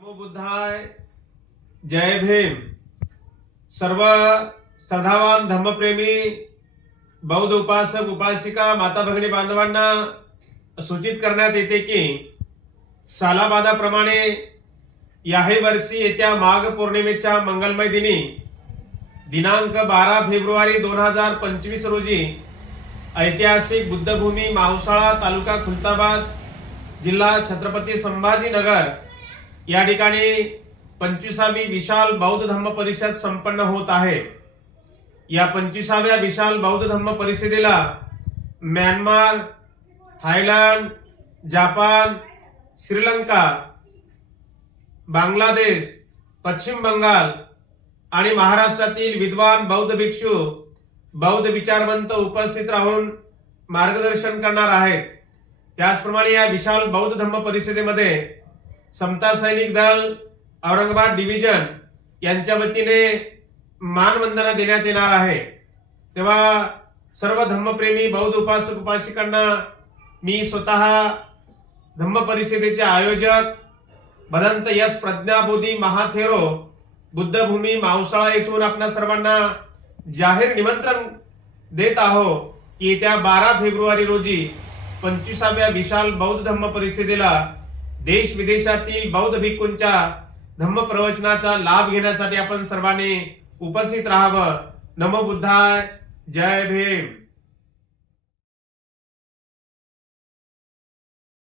नमो बुद्धाय जय भीम। सर्व श्रद्धावान धम्मप्रेमी बौद्ध उपासक उपासिका माता भगिनी बांधवांना सूचित करण्यात येते की सालाबादाप्रमाणे याही वर्षी येत्या माघ पौर्णिमेच्या मंगलमय दिनी दिनांक बारा फेब्रुवारी दोन हजार पंचवीस रोजी ऐतिहासिक बुद्धभूमी मावसाळा तालुका खुलताबाद जिल्हा छत्रपती संभाजीनगर या ठिकाणी पंचवीसावी विशाल बौद्ध धम्म परिषद संपन्न होत आहे. या पंचवीसाव्या विशाल बौद्ध धम्म परिषदेला Myanmar Thailand Japan Sri Lanka Bangladesh Paschim Bangal आणि महाराष्ट्रातील विद्वान बौद्ध भिक्षू बौद्ध विचारवंत उपस्थित राहून मार्गदर्शन करणार आहेत. त्याचप्रमाणे या विशाल बौद्ध धम्म परिषदेमध्ये समता सैनिक दल औरंगाबाद डिव्हिजन यांच्या वतीने मानवंदना देण्यात येणार आहे. तेव्हा सर्व धम्मप्रेमी बौद्ध उपासक उपासिकांना मी स्वतः धम्म परिषदेचे आयोजक भदंत यश प्रज्ञाबोधी महाथेरो बुद्धभूमी मावसाळा येथून आपणा सर्वांना जाहीर निमंत्रण देत आहो येत्या बारा फेब्रुवारी रोजी पंचवीसाव्या विशाल बौद्ध धम्म परिषदेला देश विदेशातील बौद्ध भिक्खूंच्या धम्म प्रवचनाचा लाभ घेण्यासाठी आपण सर्वांनी उपस्थित राहावं. नमो बुद्धाय. जय भीम.